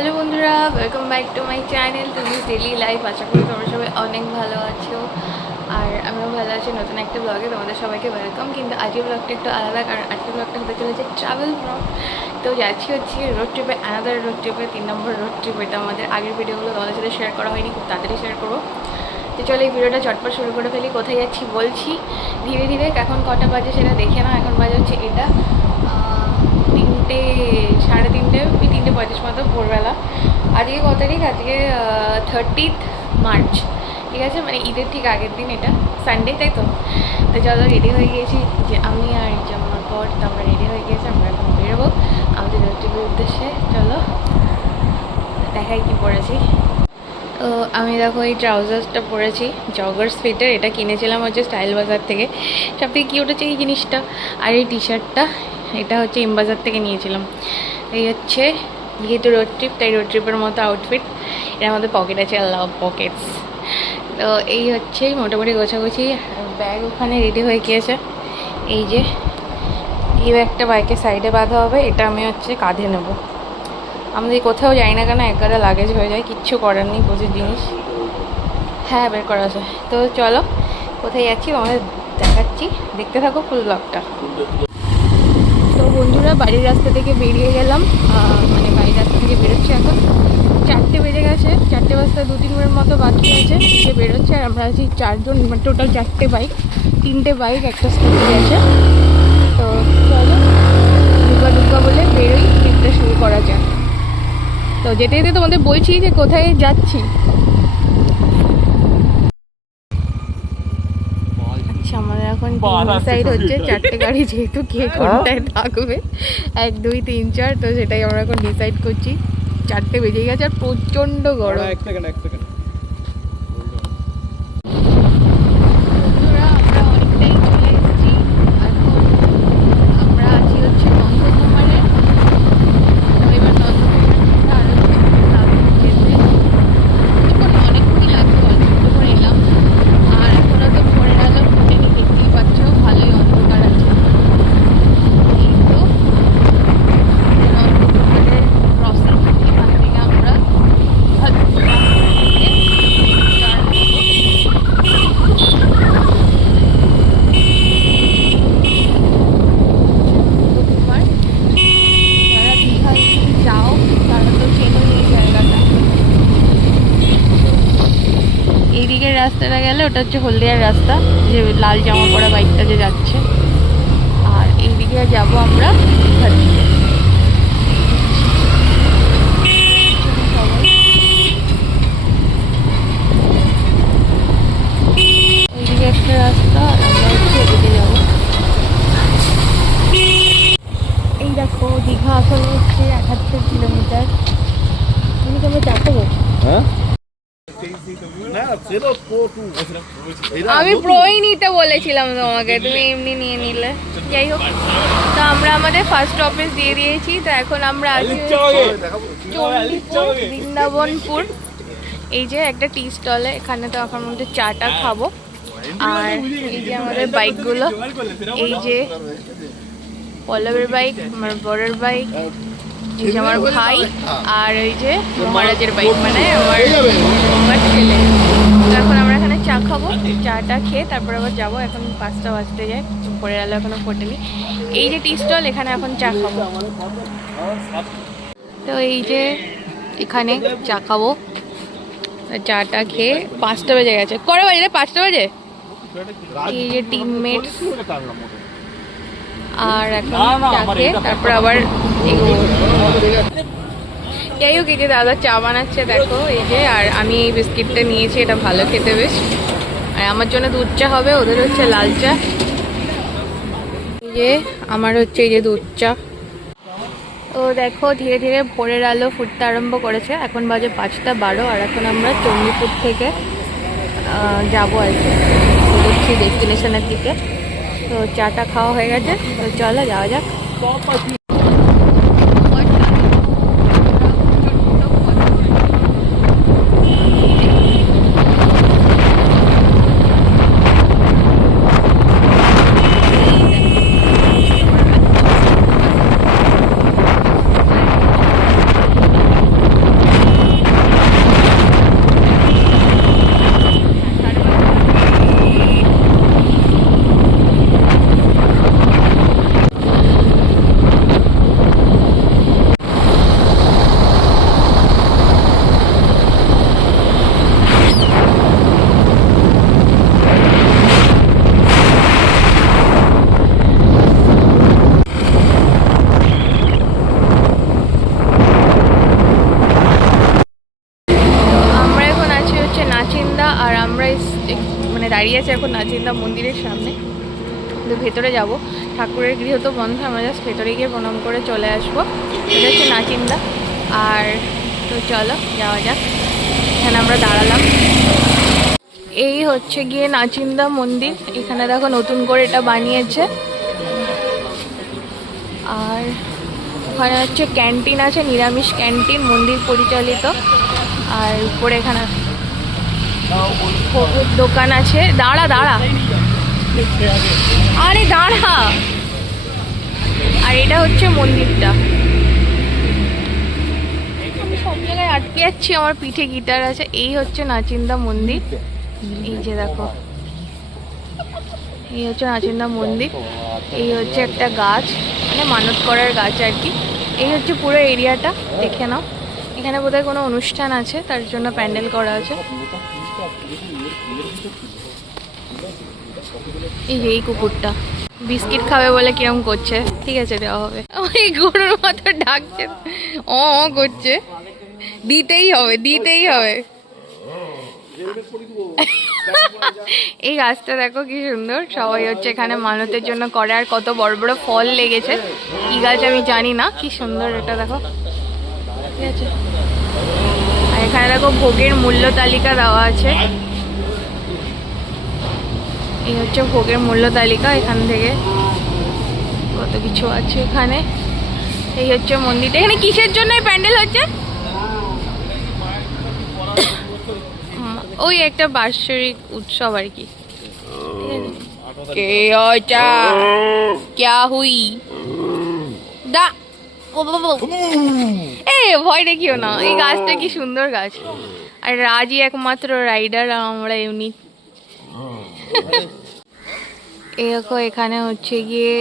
Hello বন্ধুরা, welcome back to my channel তুমি daily life. আশা করি তোমরা সবাই অনেক ভালো আছো আর আমিও ভালো আছি। নতুন একটা ব্লগে তোমাদের সবাইকে ওয়েলকাম। কিন্তু আজকের ব্লগটা একটু আলাদা, কারণ আজকের ব্লগটা হতে চলেছে ট্রাভেল ব্লগ। তো যাচ্ছি হচ্ছে রোড ট্রিপে, অ্যানাদার রোড ট্রিপে, 3 নম্বর রোড ট্রিপ। এটা আমাদের আগের ভিডিওগুলো তোমাদের সাথে শেয়ার করা হয়নি, খুব তাড়াতাড়ি শেয়ার করবো। তো চলো এই ভিডিওটা চটপট শুরু করে ফেলি। কোথায় যাচ্ছি বলছি ধীরে ধীরে। এখন কটা বাজে সেটা দেখে না, এখন বাজে হচ্ছে এটা 3টে, সাড়ে 3টে, 3:35 মতো ভোরবেলা। আজকে কত তারিখ? আজকে 30 মার্চ, ঠিক আছে, মানে ঈদের ঠিক আগের দিন, এটা সানডে, তাই তো। তো চলো রেডি হয়ে গিয়েছি, যে আমি আর যে আমার পর, তো আমরা রেডি হয়ে গিয়েছি। আমরা এখন বেরোবো আমাদের রোড ট্রিপের উদ্দেশ্যে। চলো দেখাই কি পরেছি। তো আমি দেখো এই ট্রাউজার্সটা পরেছি, জগার্স ফিটের। এটা কিনেছিলাম হচ্ছে স্টাইল বাজার থেকে। সব থেকে কিউট হচ্ছে এই জিনিসটা। আর এই টি শার্টটা, এটা হচ্ছে এম বাজার থেকে নিয়েছিলাম। এই হচ্ছে, যেহেতু রোড ট্রিপ তাই রোড ট্রিপের মতো আউটফিট। এর মধ্যে পকেট আছে, আল্লাহ পকেটস। তো এই হচ্ছে মোটামুটি গোছাগুছি। ব্যাগ ওখানে রেডি হয়ে গিয়েছে। এই যে এই ব্যাগটা বাইকের সাইডে বাঁধা হবে, এটা আমি হচ্ছে কাঁধে নেবো। আমাদের কোথাও যাই না কেন এক গাদা লাগেজ হয়ে যায়, কিচ্ছু করার নেই, প্রচুর জিনিস। হ্যাঁ, বের করা আছে। তো চলো কোথায় যাচ্ছি তোমাদের দেখাচ্ছি, দেখতে থাকো ফুল ব্লগটা। তো বন্ধুরা, বাড়ির রাস্তা থেকে বেরিয়ে গেলাম, মানে বাড়ির রাস্তা থেকে বেরোচ্ছি। এখন 4টে বেজে গেছে, 4টে বাজতে 2-3 মিনিট মতো বাকি আছে, সে বেরোচ্ছে। আর আমরা আছি 4জন, মানে টোটাল 4টে বাইক, 3টে বাইক, একটা স্কুটি আছে। তো চলো দুর্গা বলে বেরোই, ট্রিপটা শুরু করা যায়। তো যেতে যেতে তোমাদের বলছি যে কোথায় যাচ্ছি। আচ্ছা, আমাদের এখন ডিসাইড হচ্ছে 4টে গাড়ি, যেহেতু কে কোনটায় থাকবে, 1, 2, 3, 4। তো সেটাই আমরা এখন ডিসাইড করছি। 4টে বেজে গেছে আর প্রচণ্ড গরম। এক সেকেন্ড রাস্তাটা গেলে ওটা হচ্ছে হলদিয়ার রাস্তা, যে লাল জামা পরা বাইকটা যে যাচ্ছে। আর এইদিকে যাবো আমরা দীঘার দিকে। এইদিকে একটা রাস্তা, আমরা হচ্ছে এদিকে যাবো। এই দেখো দীঘা এখন হচ্ছে 78 কিলোমিটার। তুমি কেমন চাপতে বলছো? হ্যাঁ, আমি প্রোই নিতে বলেছিলাম তোমাকে, তুমি এমনি নিয়ে নিলে। যাই হোক, তো আমরা আমাদের ফার্স্ট অফিস দিয়ে দিয়েছি। তো এখন আমরা আছি চণ্ডীপুর, বৃন্দাবনপুর। এই যে একটা টি স্টলে, এখানে তো এখন মধ্যে চাটা খাবো। আর এই যে আমাদের বাইকগুলো, এই যে পল্লবের বাইক, আমার বরের বাইক, এই যে আমার ভাই, আর ওই যে মহারাজের বাইক, মানে আমার ছেলে। তো এখন আমরা এখানে চা খাবো, চাটা খেয়ে তারপর আবার যাবো। এখন 5টা বাজতে যায়, পরে আলো এখনো ফোটেনি। এই যে টি স্টল, এখানে এখন চা খাবো। তো এই যে এখানে চা খাবো, চাটা খেয়ে 5টা বেজে গেছে। কটা বাজে রে? 5টা বাজে। এই যে টিমমেটস, আর এখন চা খেয়ে তারপর আবার যাই হোক। এই যে দাদা চা বানাচ্ছে দেখো, এই যে। আর আমি এই বিস্কিটটা নিয়েছি, এটা ভালো খেতে বেশ। আর আমার জন্য দুধ চা হবে, ওদের হচ্ছে লাল চা। এই যে আমার হচ্ছে এই যে দুধ চা। তো দেখো ধীরে ধীরে ভোরের আলো ফুটতে আরম্ভ করেছে। এখন বাজে 5টা 12, আর এখন আমরা চণ্ডীপুর থেকে যাবো আর কি, ঘুরছি ডেস্টিনেশনের দিকে। তো চাটা খাওয়া হয়ে গেছে, তো চলো যাওয়া যাক। দাঁড়িয়ে আছি এখন নাচিন্দা মন্দিরের সামনে, তো ভেতরে যাব। ঠাকুরের গৃহ তো বন্ধ, আমরা জাস্ট ভেতরে গিয়ে প্রণাম করে চলে আসবো। এটা হচ্ছে নাচিন্দা। আর তো চলো যাওয়া যাক। এখানে আমরা দাঁড়ালাম। এই হচ্ছে গিয়ে নাচিন্দা মন্দির। এখানে দেখো নতুন করে এটা বানিয়েছে। আর ওখানে হচ্ছে ক্যান্টিন আছে, নিরামিষ ক্যান্টিন মন্দির পরিচালিত। আর উপরে এখানে ভোগের দোকান আছে। দাঁড়া দাঁড়া, আরে দাঁড়া। আর এটা হচ্ছে মন্দিরটা। আমি সব জায়গায় আটকে যাচ্ছি, আমার পিঠে গিটার আছে। এই হচ্ছে নাচিন্দা মন্দির। এই যে দেখো, এই হচ্ছে নাচিন্দা মন্দির। এই হচ্ছে একটা গাছ, মানে মানত করার গাছ আর কি। এই হচ্ছে পুরো এরিয়াটা, দেখে নাও। এখানে বোধহয় কোনো অনুষ্ঠান আছে, তার জন্য প্যান্ডেল করা আছে। এই যে এই কুকুরটা বিস্কিট খাবে বলে কিরম করছে। ঠিক আছে, দেওয়া হবে। এই গরুর মতো ডাকছে, ও করছে। দিতেই হবে, দিতেই হবে। এই গাছটা দেখো কি সুন্দর। সবাই হচ্ছে এখানে মানতের জন্য করে। আর কত বড় বড় ফল লেগেছে। কি গাছ আমি জানি না, কি সুন্দর এটা দেখো। ঠিক আছে, আর এখানে দেখো ভোগের মূল্য তালিকা দেওয়া আছে। এই হচ্ছে ভোগের মূল্য তালিকা। এখান থেকে কত কিছু আছে এখানে। এই হচ্ছে মন্দিরটা। এখানে কিসের জন্য প্যান্ডেল হচ্ছে? ওই একটা বার্ষিক উৎসব আর কি। ভয় দেখিও না। এই গাছটা কি সুন্দর গাছ। আর রাজই একমাত্র রাইডার, আমরা এমনি। এরকম এখানে হচ্ছে গিয়ে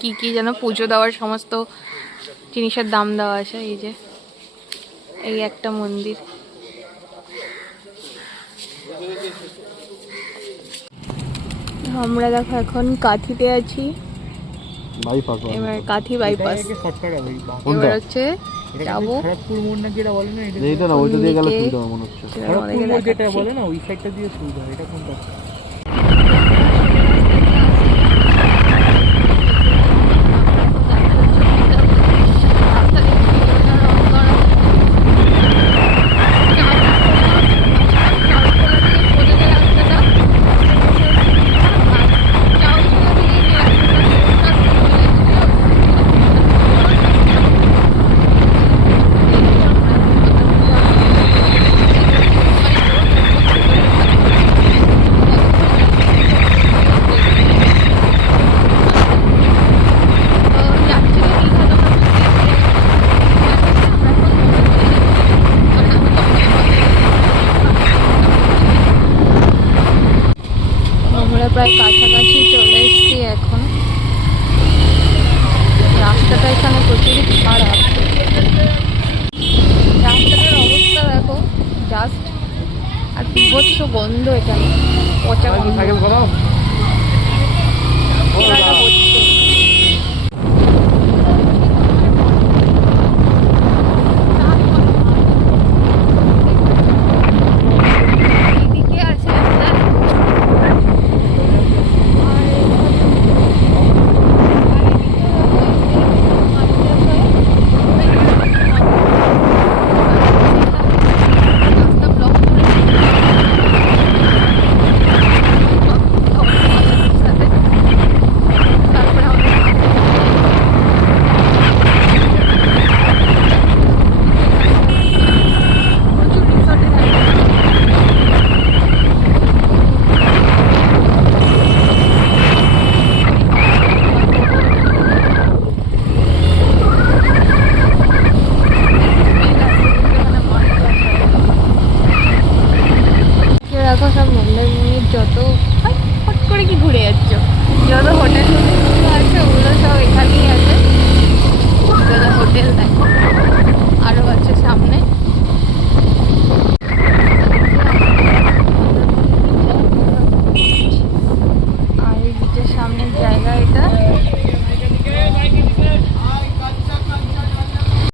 কি কি যেন পুজো দেওয়ার সমস্ত জিনিসের দাম দেওয়া আছে। এই যে এই একটা মন্দির। আমরা দেখো এখন কাঁথিতে আছি। এবার কাঁথি বাইপাস। এবার হচ্ছে যাবো। খড়গপুর মোড় না যেটা বলে না, এটা না, ওইটা দিয়ে গেলে সুবিধা হবে মনে হচ্ছে। খড়গপুর মোড় যেটা বলে না, ওই সাইডটা দিয়ে সুবিধা হয়। এটা কোনটা? প্রায় কাছাকাছি চলে এসেছি এখন। রাস্তাটা এখানে প্রচুর খারাপ। রাস্তাটার অবস্থা দেখো জাস্ট। আর বিভৎস গন্ধ এখানে, পচা গন্ধ হচ্ছে। যত ফট করে কি ঘুরে যাচ্ছ, যত হোটেল আছে ওগুলো সব এখানেই আছে। হোটেল